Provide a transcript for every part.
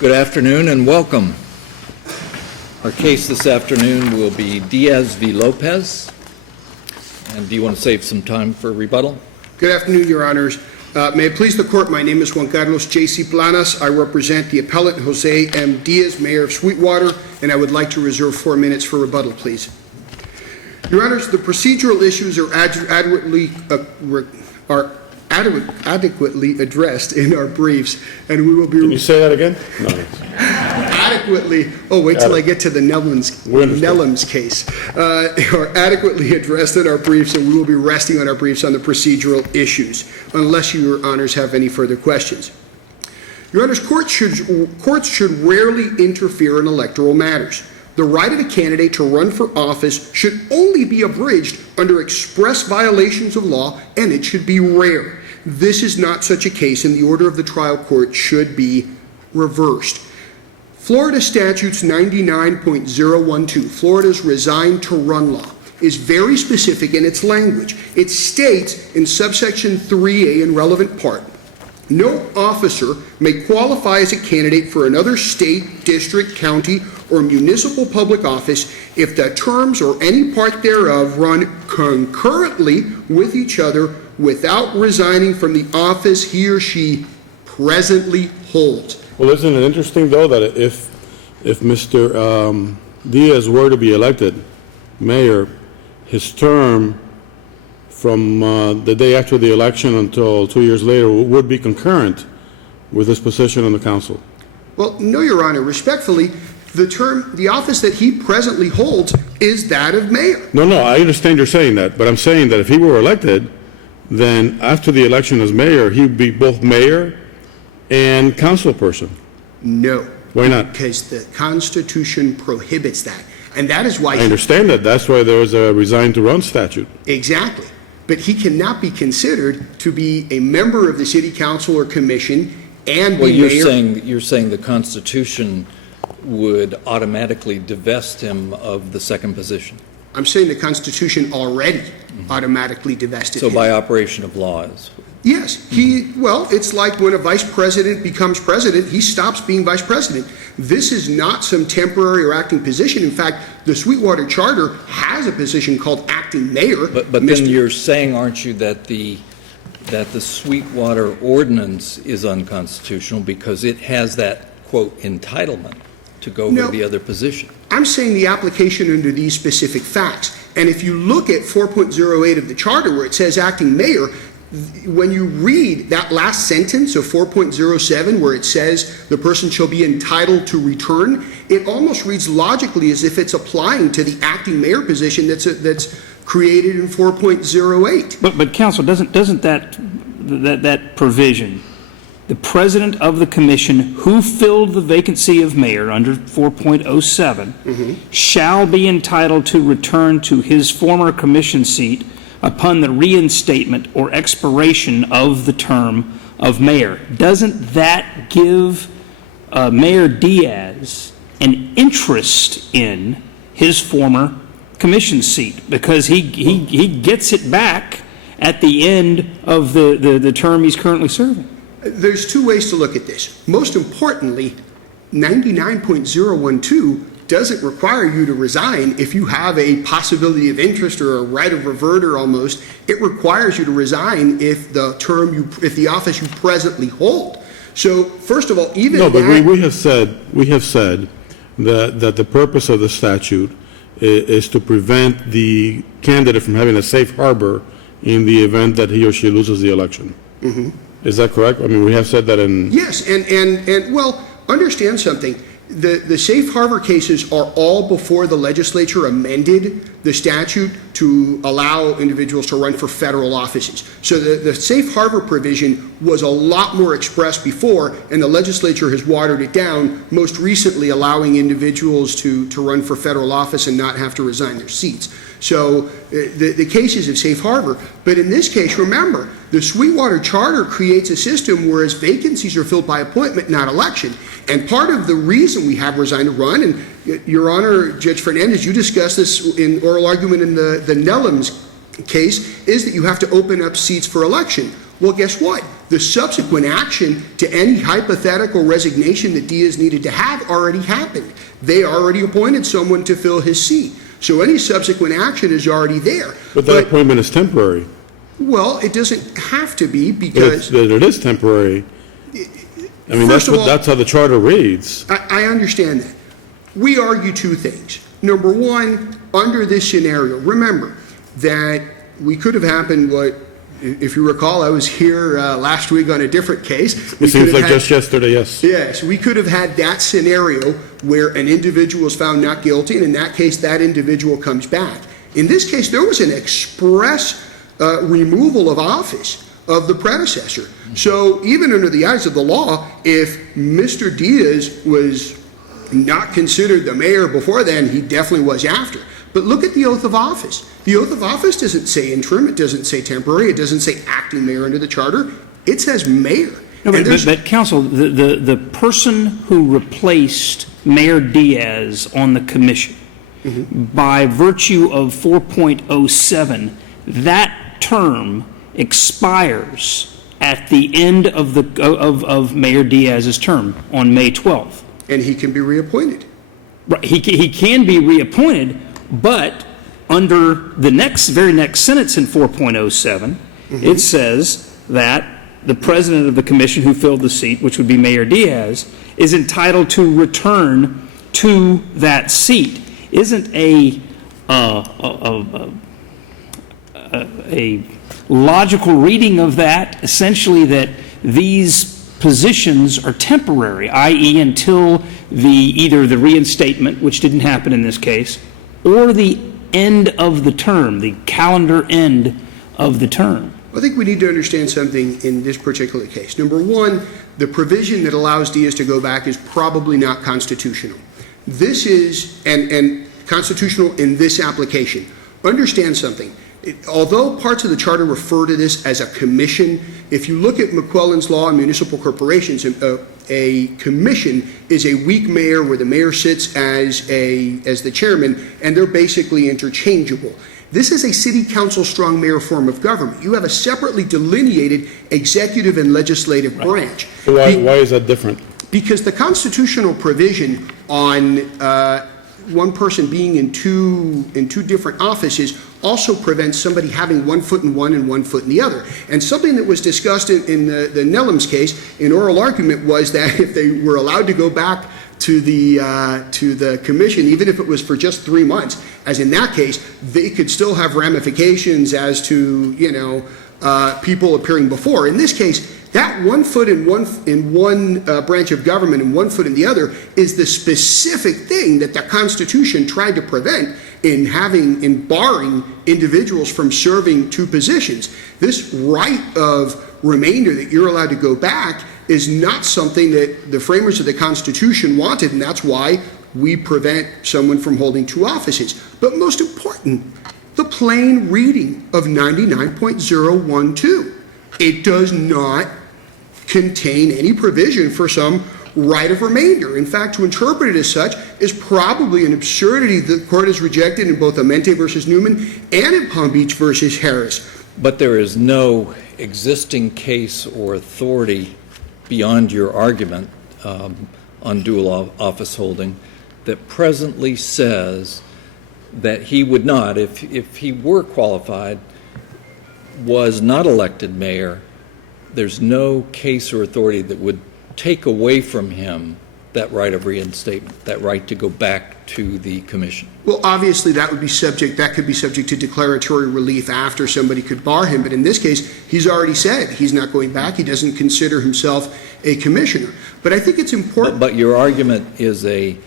Good afternoon and welcome. Our case this afternoon will be Diaz v. Lopez. And do you want to save some time for rebuttal? Good afternoon, Your Honors. May it please the Court, my name is Juan Carlos J.C. Planas. I represent the appellant Jose M. Diaz, Mayor of Sweetwater, and I would like to reserve 4 minutes for rebuttal, please. Your Honors, the procedural issues are adequately addressed in our briefs, and we will be... Can you say that again? No. Adequately, wait till I get to the Nellums case, are adequately addressed in our briefs, and we will be resting on our briefs on the procedural issues, unless Your Honors have any further questions. Your Honors, courts should rarely interfere in electoral matters. The right of a candidate to run for office should only be abridged under express violations of law, and it should be rare. This is not such a case, and the order of the trial court should be reversed. Florida Statutes 99.012, Florida's resign-to-run law, is very specific in its language. It states in subsection 3A in relevant part, no officer may qualify as a candidate for another state, district, county, or municipal public office if the terms or any part thereof run concurrently with each other without resigning from the office he or she presently holds. Well, isn't it interesting, though, that if Mr. Diaz were to be elected mayor, his term from the day after the election until 2 years later would be concurrent with his position on the council? Well, no, Your Honor. Respectfully, the office that he presently holds is that of mayor. No, I understand you're saying that, but I'm saying that if he were elected, then after the election as mayor, he would be both mayor and council person. No. Why not? Because the Constitution prohibits that. And that is why... I understand that. That's why there is a resign-to-run statute. Exactly. But he cannot be considered to be a member of the city council or commission and be mayor. You're saying the Constitution would automatically divest him of the second position. I'm saying the Constitution already automatically divested him. So by operation of law is... Yes. It's like when a vice president becomes president, he stops being vice president. This is not some temporary or acting position. In fact, the Sweetwater Charter has a position called acting mayor. But then you're saying, aren't you, that the Sweetwater ordinance is unconstitutional because it has that, quote, entitlement to go with the other position? I'm saying the application under these specific facts. And if you look at 4.08 of the charter where it says acting mayor, when you read that last sentence of 4.07 where it says the person shall be entitled to return, it almost reads logically as if it's applying to the acting mayor position that's created in 4.08. But counsel, doesn't that provision, the president of the commission who filled the vacancy of mayor under 4.07 shall be entitled to return to his former commission seat upon the reinstatement or expiration of the term of mayor. Doesn't that give Mayor Diaz an interest in his former commission seat because he gets it back at the end of the term he's currently serving? There's two ways to look at this. Most importantly, 99.012 doesn't require you to resign if you have a possibility of interest or a right of reverter almost. It requires you to resign if the office you presently hold. So first of all, we have said that the purpose of the statute is to prevent the candidate from having a safe harbor in the event that he or she loses the election. Is that correct? I mean, we have said that in... Yes, and understand something. The safe harbor cases are all before the legislature amended the statute to allow individuals to run for federal offices. So the safe harbor provision was a lot more expressed before, and the legislature has watered it down, most recently allowing individuals to run for federal office and not have to resign their seats. So the cases of safe harbor. But in this case, remember, the Sweetwater Charter creates a system whereas vacancies are filled by appointment, not election. And part of the reason we have resign-to-run, and Your Honor, Judge Fernandez, you discussed this in oral argument in the Nellums case, is that you have to open up seats for election. Well, guess what? The subsequent action to any hypothetical resignation that Diaz needed to have already happened. They already appointed someone to fill his seat. So any subsequent action is already there. But that appointment is temporary. Well, it doesn't have to be because... It is temporary. I mean, that's how the charter reads. I understand that. We argue two things. Number one, under this scenario, remember that we could have happened what, if you recall, I was here last week on a different case. It seems like just yesterday, yes. Yes, we could have had that scenario where an individual is found not guilty, and in that case, that individual comes back. In this case, there was an express removal of office of the predecessor. So even under the eyes of the law, if Mr. Diaz was not considered the mayor before then, he definitely was after. But look at the oath of office. The oath of office doesn't say interim, it doesn't say temporary, it doesn't say acting mayor under the charter. It says mayor. No, but counsel, the person who replaced Mayor Diaz on the commission, by virtue of 4.07, that term expires at the end of Mayor Diaz's term on May 12th. And he can be reappointed. Right, he can be reappointed, but under the very next sentence in 4.07, it says that the president of the commission who filled the seat, which would be Mayor Diaz, is entitled to return to that seat. Isn't a logical reading of that essentially that these positions are temporary, i.e. until either the reinstatement, which didn't happen in this case, or the end of the term, the calendar end of the term? I think we need to understand something in this particular case. Number one, the provision that allows Diaz to go back is probably not constitutional. This is, and constitutional in this application. Understand something. Although parts of the charter refer to this as a commission, if you look at McClellan's law on municipal corporations, a commission is a weak mayor where the mayor sits as the chairman, and they're basically interchangeable. This is a city council strong mayor form of government. You have a separately delineated executive and legislative branch. So why is that different? Because the constitutional provision on one person being in two different offices also prevents somebody having 1 foot in one and 1 foot in the other. And something that was discussed in the Nellum's case, in oral argument, was that if they were allowed to go back to the commission, even if it was for just 3 months, as in that case, they could still have ramifications as to, people appearing before. In this case, that 1 foot in one branch of government and 1 foot in the other is the specific thing that the Constitution tried to prevent in barring individuals from serving two positions. This right of remainder that you're allowed to go back is not something that the framers of the Constitution wanted, and that's why we prevent someone from holding two offices. But most important, the plain reading of 99.012. It does not contain any provision for some right of remainder. In fact, to interpret it as such is probably an absurdity the court has rejected in both Amente versus Newman and in Palm Beach versus Harris. But there is no existing case or authority beyond your argument on dual office holding that presently says that he would not, if he were qualified, was not elected mayor, there's no case or authority that would take away from him that right of reinstatement, that right to go back to the commission. Well, obviously that could be subject to declaratory relief after somebody could bar him, but in this case, he's already said he's not going back. He doesn't consider himself a commissioner. But I think it's important. But your argument is a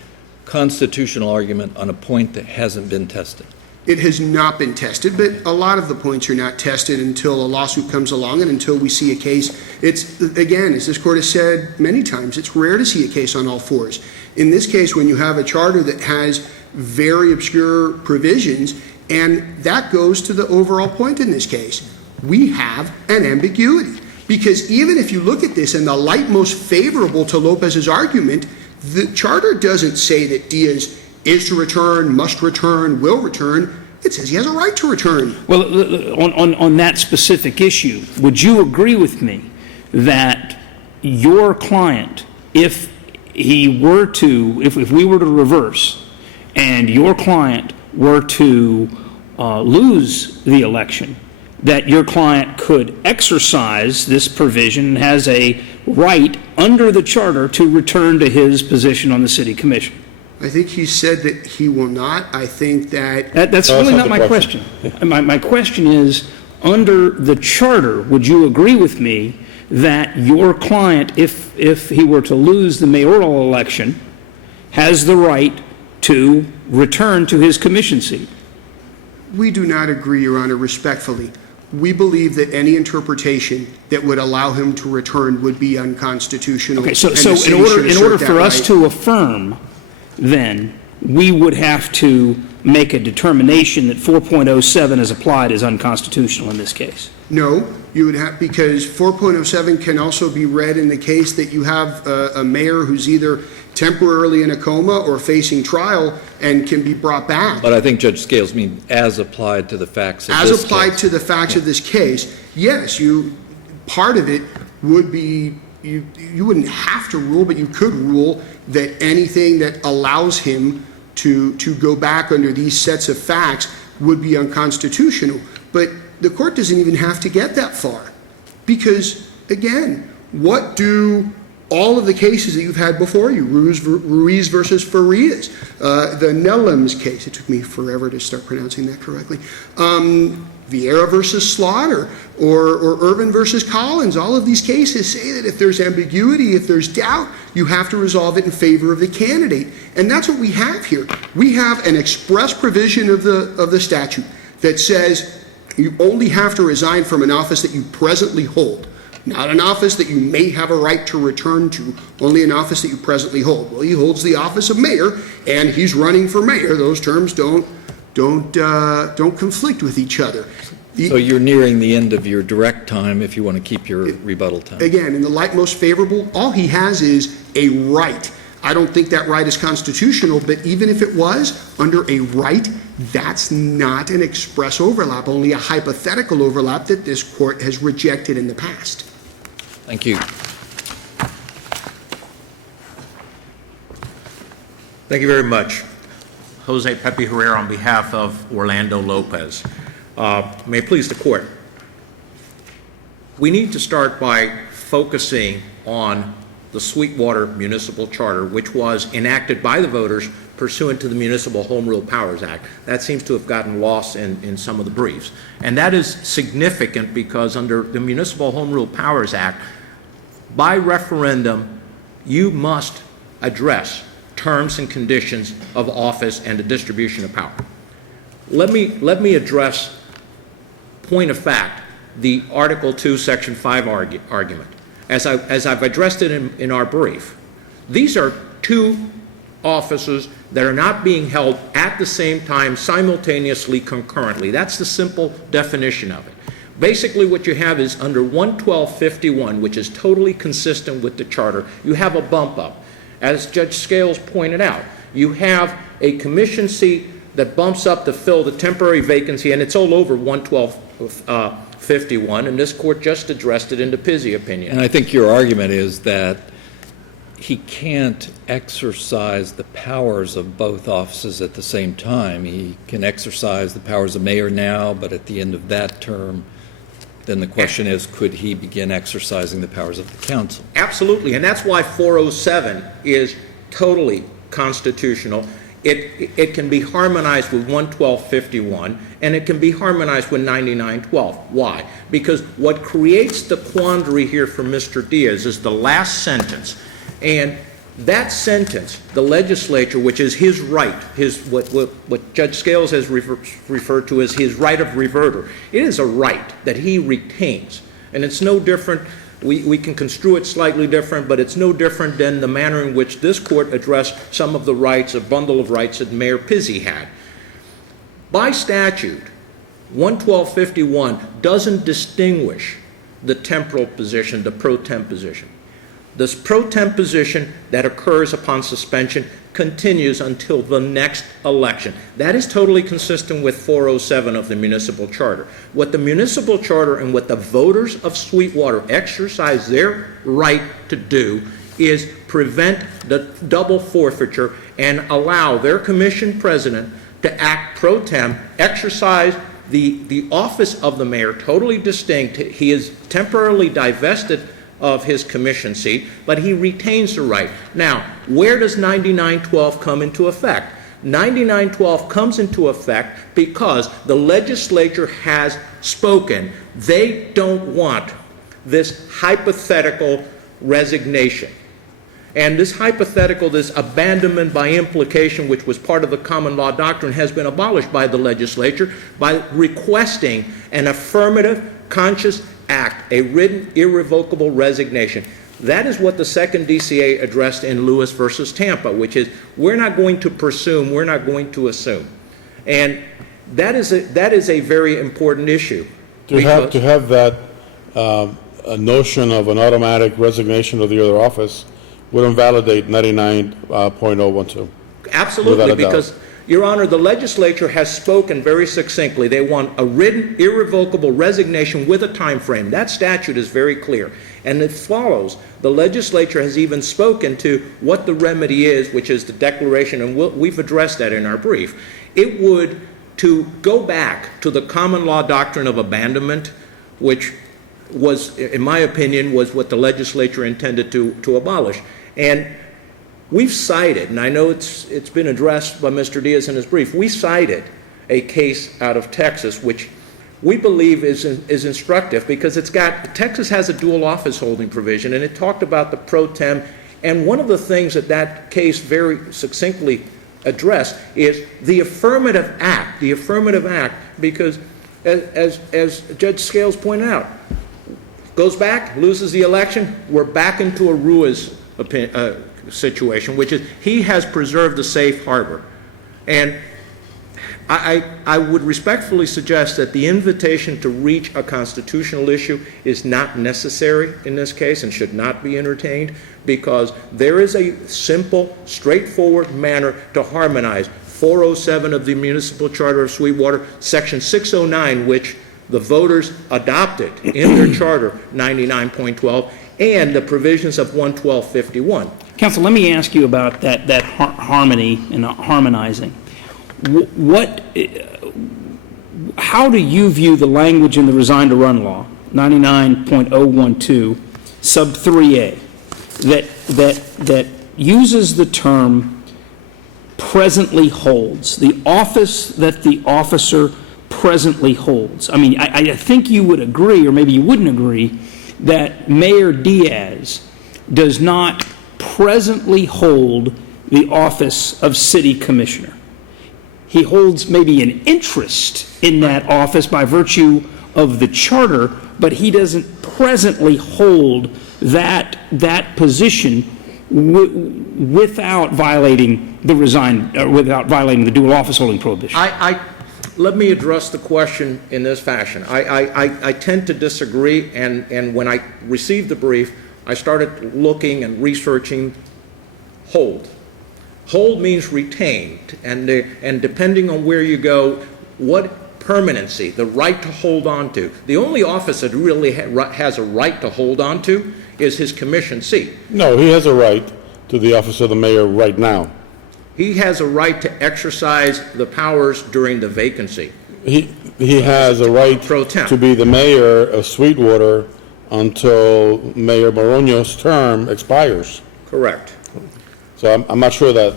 constitutional argument on a point that hasn't been tested. It has not been tested, but a lot of the points are not tested until a lawsuit comes along and until we see a case. It's, again, as this court has said many times, it's rare to see a case on all fours. In this case, when you have a charter that has very obscure provisions, and that goes to the overall point in this case, we have an ambiguity. Because even if you look at this in the light most favorable to Lopez's argument, the charter doesn't say that Diaz is to return, must return, will return. It says he has a right to return. Well, on that specific issue, would you agree with me that your client, if we were to reverse and your client were to lose the election, that your client could exercise this provision and has a right under the charter to return to his position on the city commission? I think he said that he will not. I think that That's really not my question. My question is, under the charter, would you agree with me that your client, if he were to lose the mayoral election, has the right to return to his commission seat? we do not agree, Your Honor, respectfully. We believe that any interpretation that would allow him to return would be unconstitutional. Okay, so and the city in should order assert that for us right. to affirm, then, we would have to make a determination that 4.07 as applied is unconstitutional in this case. No, you would have, because 4.07 can also be read in the case that you have a mayor who's either temporarily in a coma or facing trial and can be brought back. But I think Judge Scales means as applied to the facts of this case. As applied to the facts of this case, yes, part of it would be, you wouldn't have to rule, but you could rule that anything that allows him to go back under these sets of facts would be unconstitutional. But the court doesn't even have to get that far. Because, again, what do all of the cases that you've had before you, Ruiz versus Farias, the Nellums case, it took me forever to start pronouncing that correctly, Vieira versus Slaughter, or Urban versus Collins, all of these cases say that if there's ambiguity, if there's doubt, you have to resolve it in favor of the candidate. And that's what we have here. We have an express provision of the statute that says you only have to resign from an office that you presently hold. Not an office that you may have a right to return to, only an office that you presently hold. Well, he holds the office of mayor, and he's running for mayor. Those terms don't conflict with each other. So you're nearing the end of your direct time if you want to keep your rebuttal time. Again, in the light most favorable, all he has is a right. I don't think that right is constitutional, but even if it was, under a right, that's not an express overlap, only a hypothetical overlap that this court has rejected in the past. Thank you. Thank you very much. Jose Pepe Herrera on behalf of Orlando Lopez. May it please the court. We need to start by focusing on the Sweetwater Municipal Charter, which was enacted by the voters pursuant to the Municipal Home Rule Powers Act. That seems to have gotten lost in some of the briefs. And that is significant because under the Municipal Home Rule Powers Act, by referendum, you must address terms and conditions of office and the distribution of power. Let me address, point of fact, the Article 2, Section 5 argument. As I've addressed it in our brief, these are two offices that are not being held at the same time, simultaneously, concurrently. That's the simple definition of it. Basically, what you have is under 11251, which is totally consistent with the charter, you have a bump up. As Judge Scales pointed out, you have a commission seat that bumps up to fill the temporary vacancy, and it's all over 11251, and this court just addressed it in the Pizzi opinion. And I think your argument is that he can't exercise the powers of both offices at the same time. He can exercise the powers of mayor now, but at the end of that term, then the question is, could he begin exercising the powers of the council? Absolutely, and that's why 407 is totally constitutional. It can be harmonized with 11251, and it can be harmonized with 9912. Why? Because what creates the quandary here for Mr. Diaz is the last sentence. And that sentence, the legislature, which is his right, what Judge Scales has referred to as his right of reverter, it is a right that he retains. And it's no different, we can construe it slightly different, but it's no different than the manner in which this court addressed some of the rights, a bundle of rights that Mayor Pizzi had. By statute, 11251 doesn't distinguish the temporal position, the pro tem position. This pro temp position that occurs upon suspension continues until the next election. That is totally consistent with 407 of the municipal charter. What the municipal charter and what the voters of Sweetwater exercise their right to do is prevent the double forfeiture and allow their commission president to act pro tem, exercise the office of the mayor, totally distinct. He is temporarily divested of his commission seat, but he retains the right. Now, where does 9912 come into effect? 9912 comes into effect because the legislature has spoken. They don't want this hypothetical resignation. And this hypothetical, this abandonment by implication, which was part of the common law doctrine, has been abolished by the legislature by requesting an affirmative, conscious act, a written, irrevocable resignation. That is what the second DCA addressed in Lewis versus Tampa, which is we're not going to presume, we're not going to assume. And that is a very important issue. To have that a notion of an automatic resignation of the other office would invalidate 99.012. Absolutely, because, Your Honor, the legislature has spoken very succinctly. They want a written, irrevocable resignation with a time frame. That statute is very clear. And it follows. The legislature has even spoken to what the remedy is, which is the declaration, and we've addressed that in our brief. It would, to go back to the common law doctrine of abandonment, which was, in my opinion, was what the legislature intended to abolish. And we've cited, and I know it's been addressed by Mr. Diaz in his brief, we cited a case out of Texas which we believe is instructive because Texas has a dual office holding provision, and it talked about the pro tem, and one of the things that case very succinctly addressed is the affirmative act, because as Judge Scales pointed out, goes back, loses the election, we're back into a Ruiz situation, which is he has preserved the safe harbor. And I would respectfully suggest that the invitation to reach a constitutional issue is not necessary in this case and should not be entertained, because there is a simple, straightforward manner to harmonize 407 of the Municipal Charter of Sweetwater, Section 609, which the voters adopted in their charter, 99.12, and the provisions of 112.51. Counsel, let me ask you about that harmony and harmonizing. How do you view the language in the resign-to-run law, 99.012, sub 3A, that uses the term presently holds, the office that the officer presently holds? I mean, I think you would agree, or maybe you wouldn't agree, that Mayor Diaz does not presently hold the office of city commissioner. He holds maybe an interest in that office by virtue of the charter, but he doesn't presently hold that position without violating the dual office holding prohibition. Let me address the question in this fashion. I tend to disagree, and when I received the brief, I started looking and researching hold. Hold means retained, and depending on where you go, what permanency, the right to hold on to. The only office that really has a right to hold on to is his commission seat. No, he has a right to the office of the mayor right now. He has a right to exercise the powers during the vacancy. He has a right to be the mayor of Sweetwater until Mayor Morono's term expires. Correct. So I'm not sure that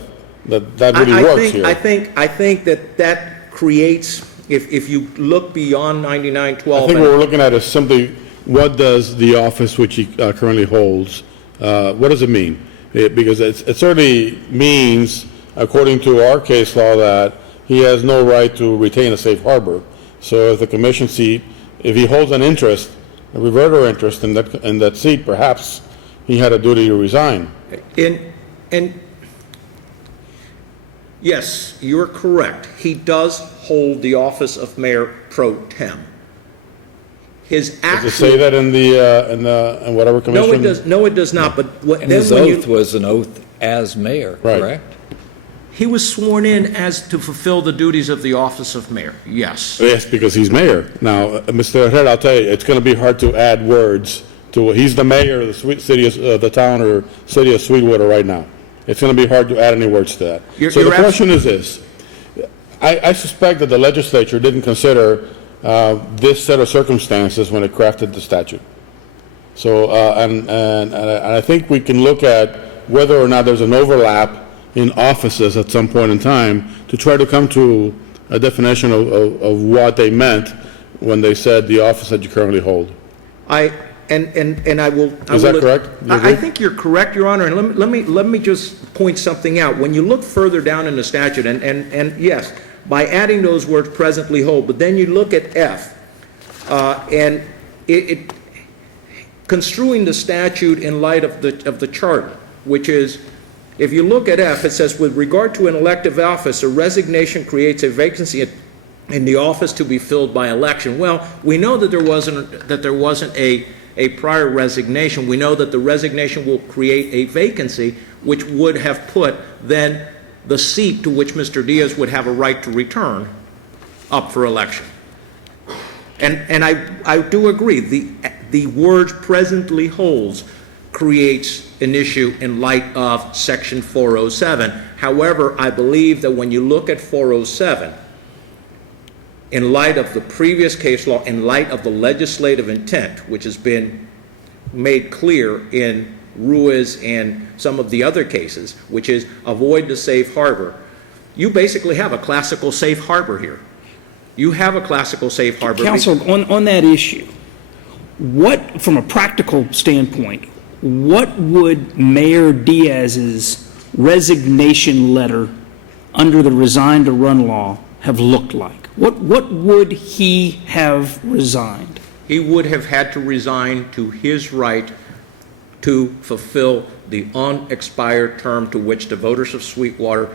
really works here. I think that creates, if you look beyond 9912. I think what we're looking at is simply what does the office which he currently holds, what does it mean? Because it certainly means, according to our case law, that he has no right to retain a safe harbor. So if the commission seat, if he holds an interest, a reverter interest in that seat, perhaps he had a duty to resign. And yes, you're correct. He does hold the office of mayor pro tem. his Does actual... it say that in whatever commission? No, it does not, but And his oath was an oath as mayor, Right. correct? He was sworn in as to fulfill the duties of the office of mayor, yes. Yes, because he's mayor. Now, Mr. Herrera, I'll tell you, it's going to be hard to add words to, he's the mayor of the town or city of Sweetwater right now. It's going to be hard to add any words to that. So the question is this. I suspect that the legislature didn't consider this set of circumstances when it crafted the statute. So, and I think we can look at whether or not there's an overlap in offices at some point in time to try to come to a definition of what they meant when they said the office that you currently hold. And I will... Is that correct? I think you're correct, Your Honor, and let me just point something out. When you look further down in the statute, and yes, by adding those words presently hold, but then you look at F, and it construing the statute in light of the charter, which is, if you look at F, it says, with regard to an elective office, a resignation creates a vacancy in the office to be filled by election. Well, we know that there wasn't a prior resignation. We know that the resignation will create a vacancy, which would have put then the seat to which Mr. Diaz would have a right to return up for election. And I do agree, the word presently holds creates an issue in light of Section 407. However, I believe that when you look at 407, in light of the previous case law, in light of the legislative intent, which has been made clear in Ruiz and some of the other cases, which is avoid the safe harbor, you basically have a classical safe harbor here. You have a classical safe harbor. Counsel, on that issue, what, from a practical standpoint, what would Mayor Diaz's resignation letter under the resign-to-run law have looked like? What would he have resigned? He would have had to resign to his right to fulfill the unexpired term to which the voters of Sweetwater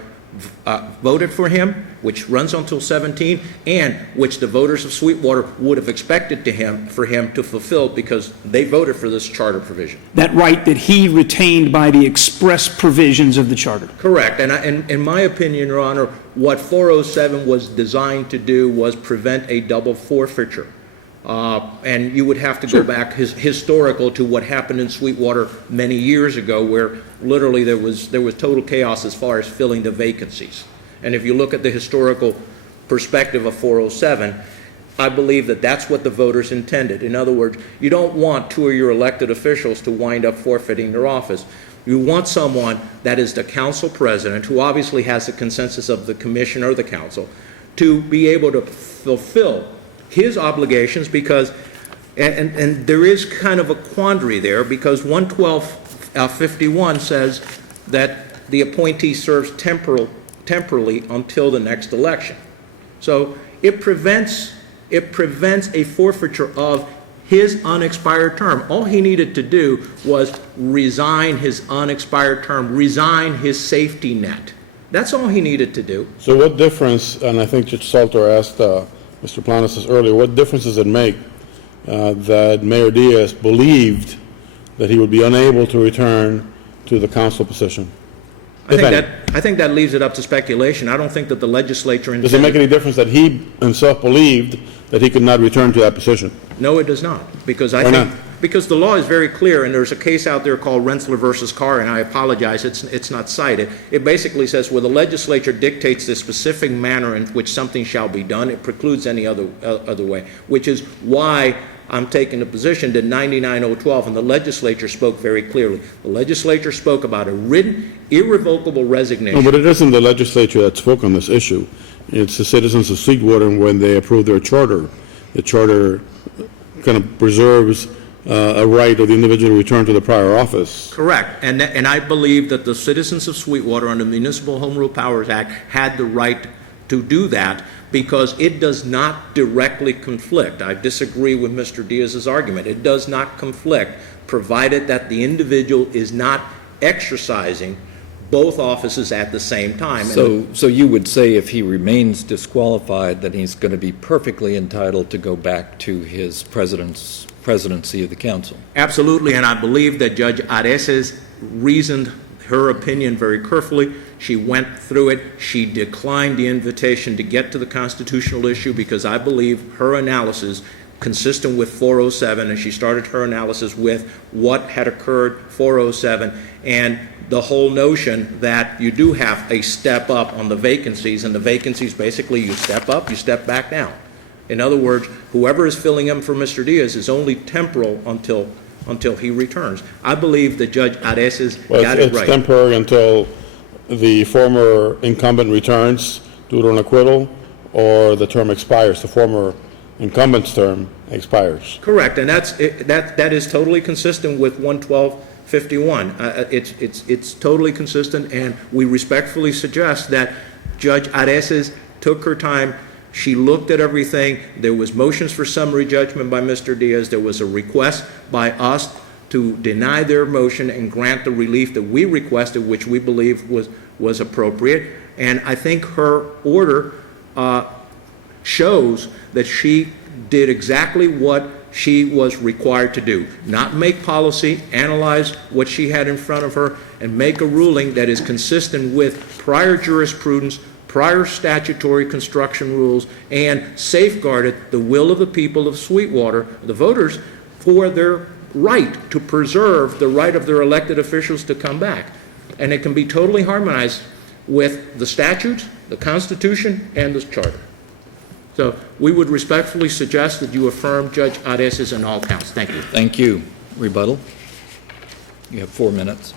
voted for him, which runs until 17, and which the voters of Sweetwater would have expected for him to fulfill because they voted for this charter provision. That right that he retained by the express provisions of the charter. Correct. And in my opinion, Your Honor, what 407 was designed to do was prevent a double forfeiture. And you would have to go back historical to what happened in Sweetwater many years ago, where literally there was total chaos as far as filling the vacancies. And if you look at the historical perspective of 407, I believe that that's what the voters intended. In other words, you don't want two of your elected officials to wind up forfeiting their office. You want someone that is the council president, who obviously has the consensus of the commission or the council, to be able to fulfill his obligations, because, and there is kind of a quandary there, because 11251 says that the appointee serves temporally until the next election. So it prevents a forfeiture of his unexpired term. All he needed to do was resign his unexpired term, resign his safety net. That's all he needed to do. So what difference, and I think Judge Salter asked Mr. Planas earlier, what difference does it make that Mayor Diaz believed that he would be unable to return to the council position? I think that leaves it up to speculation. I don't think that the legislature intended... Does it make any difference that he himself believed that he could not return to that position? No, it does not, because Why not? Because the law is very clear, and there's a case out there called Rensselaer versus Carr, and I apologize, it's not cited. It basically says where the legislature dictates the specific manner in which something shall be done, it precludes any other way, which is why I'm taking the position that 99012, and the legislature spoke very clearly. The legislature spoke about a written, irrevocable resignation. No, but it isn't the legislature that spoke on this issue. It's the citizens of Sweetwater when they approved their charter. The charter kind of preserves a right of the individual to return to the prior office. Correct. And I believe that the citizens of Sweetwater under the Municipal Home Rule Powers Act had the right to do that because it does not directly conflict. I disagree with Mr. Diaz's argument. It does not conflict, provided that the individual is not exercising both offices at the same time. So you would say if he remains disqualified, then he's going to be perfectly entitled to go back to his presidency of the council? Absolutely, and I believe that Judge Areces reasoned her opinion very carefully. She went through it. She declined the invitation to get to the constitutional issue because I believe her analysis, consistent with 407, and she started her analysis with what had occurred 407, and the whole notion that you do have a step up on the vacancies, and the vacancies basically you step up, you step back down. In other words, whoever is filling in for Mr. Diaz is only temporal until he returns. I believe that Judge Areces got it right. It's temporary until the former incumbent returns due to an acquittal, or the term expires, the former incumbent's term expires. Correct, and that is totally consistent with 11251. It's totally consistent, and we respectfully suggest that Judge Areces took her time. She looked at everything. There was motions for summary judgment by Mr. Diaz. There was a request by us to deny their motion and grant the relief that we requested, which we believe was appropriate. And I think her order shows that she did exactly what she was required to do. Not make policy, analyze what she had in front of her, and make a ruling that is consistent with prior jurisprudence, prior statutory construction rules, and safeguarded the will of the people of Sweetwater, the voters, for their right to preserve the right of their elected officials to come back. And it can be totally harmonized with the statutes, the Constitution, and the Charter. So we would respectfully suggest that you affirm Judge Areces in all counts. Thank you. Thank you. Rebuttal? You have 4 minutes.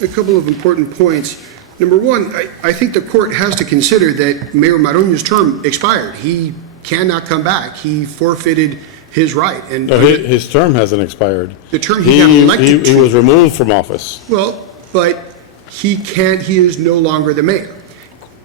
A couple of important points. Number one, I think the court has to consider that Mayor Maroña's term expired. He cannot come back. He forfeited his right. And No, his term hasn't expired. The term he got elected He was removed from office. Well, but he is no longer the mayor.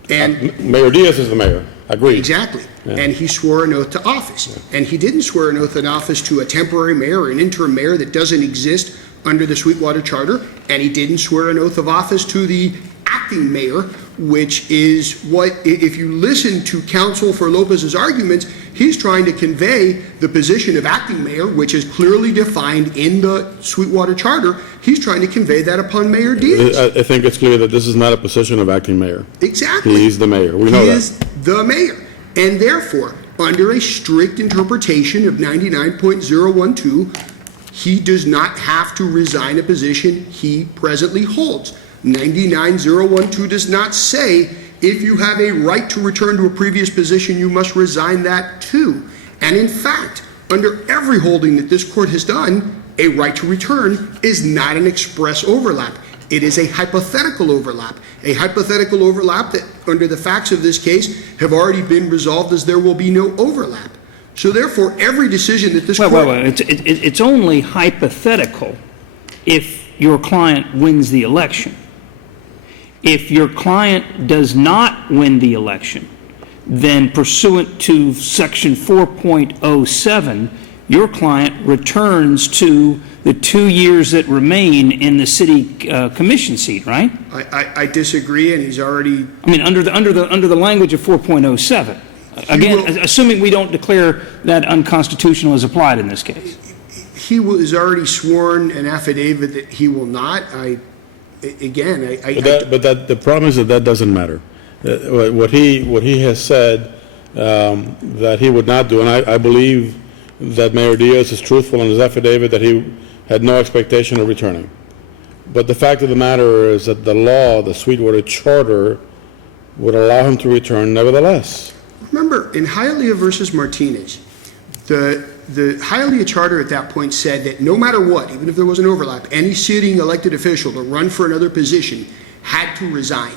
And Mayor Diaz is the mayor. Agreed. exactly. Yeah. And he swore an oath to office. Yeah. And he didn't swear an oath in office to a temporary mayor or an interim mayor that doesn't exist under the Sweetwater Charter. And he didn't swear an oath of office to the acting mayor, which is what, if you listen to counsel for Lopez's arguments, he's trying to convey the position of acting mayor, which is clearly defined in the Sweetwater Charter. He's trying to convey that upon Mayor Diaz. I think it's clear that this is not a position of acting mayor. Exactly. He's the mayor. We know that. He is the mayor. And therefore, under a strict interpretation of 99.012, he does not have to resign a position he presently holds. 99.012 does not say if you have a right to return to a previous position, you must resign that too. And in fact, under every holding that this court has done, a right to return is not an express overlap. It is a hypothetical overlap. A hypothetical overlap that, under the facts of this case, have already been resolved as there will be no overlap. So therefore, every decision that this court... Wait. It's only hypothetical if your client wins the election. If your client does not win the election, then pursuant to Section 4.07, your client returns to the 2 years that remain in the city commission seat, right? I disagree, and he's already... I mean, under the language of 4.07. Again, assuming we don't declare that unconstitutional as applied in this case. He has already sworn an affidavit that he will not. But the problem is that doesn't matter. What he has said that he would not do, and I believe that Mayor Diaz is truthful in his affidavit that he had no expectation of returning. But the fact of the matter is that the law, the Sweetwater Charter, would allow him to return nevertheless. Remember, in Hialeah versus Martinez, the Hialeah Charter at that point said that no matter what, even if there was an overlap, any sitting elected official to run for another position had to resign.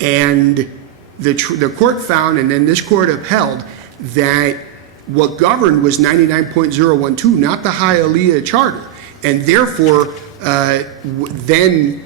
And the court found, and then this court upheld, that what governed was 99.012, not the Hialeah Charter. And therefore, then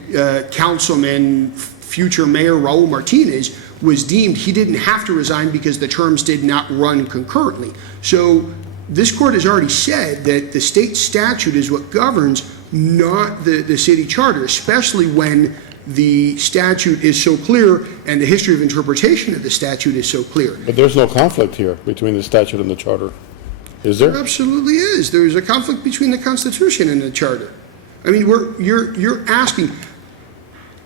Councilman, future Mayor Raul Martinez was deemed he didn't have to resign because the terms did not run concurrently. So this court has already said that the state statute is what governs, not the city charter, especially when the statute is so clear and the history of interpretation of the statute is so clear. But there's no conflict here between the statute and the charter, is there? There absolutely is. There's a conflict between the Constitution and the charter. I mean, you're asking,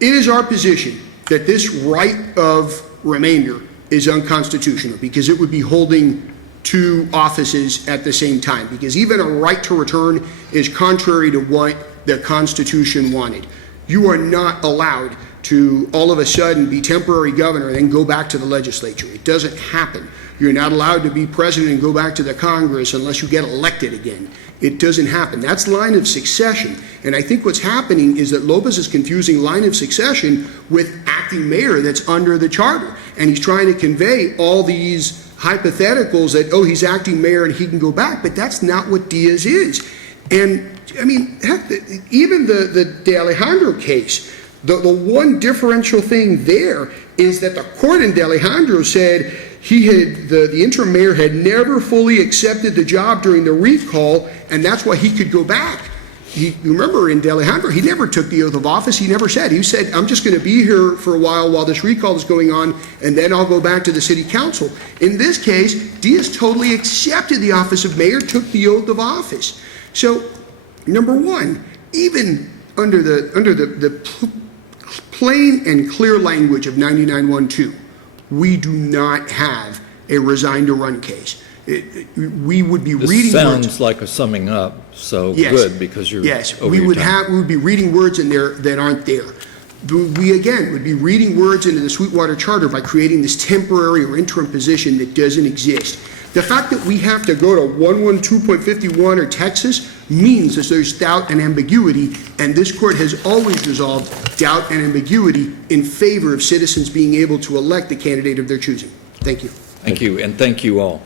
it is our position that this right of remainder is unconstitutional because it would be holding two offices at the same time, because even a right to return is contrary to what the Constitution wanted. You are not allowed to all of a sudden be temporary governor and then go back to the legislature. It doesn't happen. You're not allowed to be president and go back to the Congress unless you get elected again. It doesn't happen. That's line of succession. And I think what's happening is that Lopez is confusing line of succession with acting mayor that's under the charter. And he's trying to convey all these hypotheticals that, oh, he's acting mayor and he can go back, but that's not what Diaz is. And I mean, heck, even the De Alejandro case, the one differential thing there is that the court in De Alejandro said the interim mayor had never fully accepted the job during the recall, and that's why he could go back. You remember in De Alejandro, he never took the oath of office. He never said. He said, I'm just going to be here for a while this recall is going on, and then I'll go back to the city council. In this case, Diaz totally accepted the office of mayor, took the oath of office. So, number one, even under the plain and clear language of 9912, we do not have a resign-to-run case. We would be reading This sounds words. like a summing up, so Yes. good, because you're Yes, over we your would time. we would be reading words in there that aren't there. We, again, would be reading words into the Sweetwater Charter by creating this temporary or interim position that doesn't exist. The fact that we have to go to 112.51 or Texas means that there's doubt and ambiguity, and this court has always resolved doubt and ambiguity in favor of citizens being able to elect the candidate of their choosing. Thank you. Thank you, and thank you all.